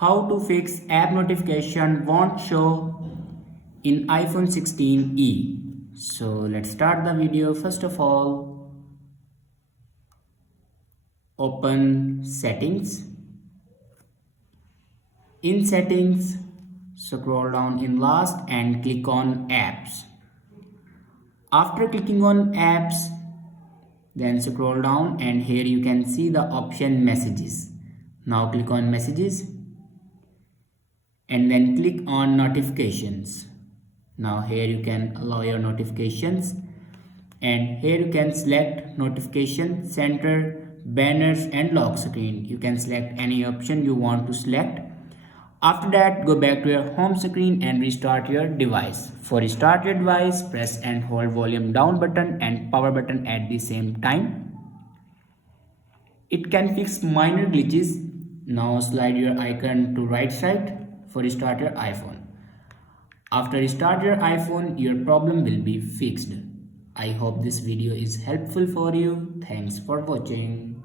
How to fix app notification won't show in iPhone 16e. So let's start the video. First of all, open settings. In settings, scroll down in last and click on apps. After clicking on apps, then scroll down and here you can see the option messages. Now click on messages and then click on notifications. Now here you can allow your notifications and here you can select notification center, banners and lock screen. You can select any option you want to select. After that, go back to your home screen and restart your device. For restart your device, press and hold volume down button and power button at the same time. It can fix minor glitches. Now slide your icon to right side for restart your iPhone. After restart your iPhone, your problem will be fixed. I hope this video is helpful for you. Thanks for watching.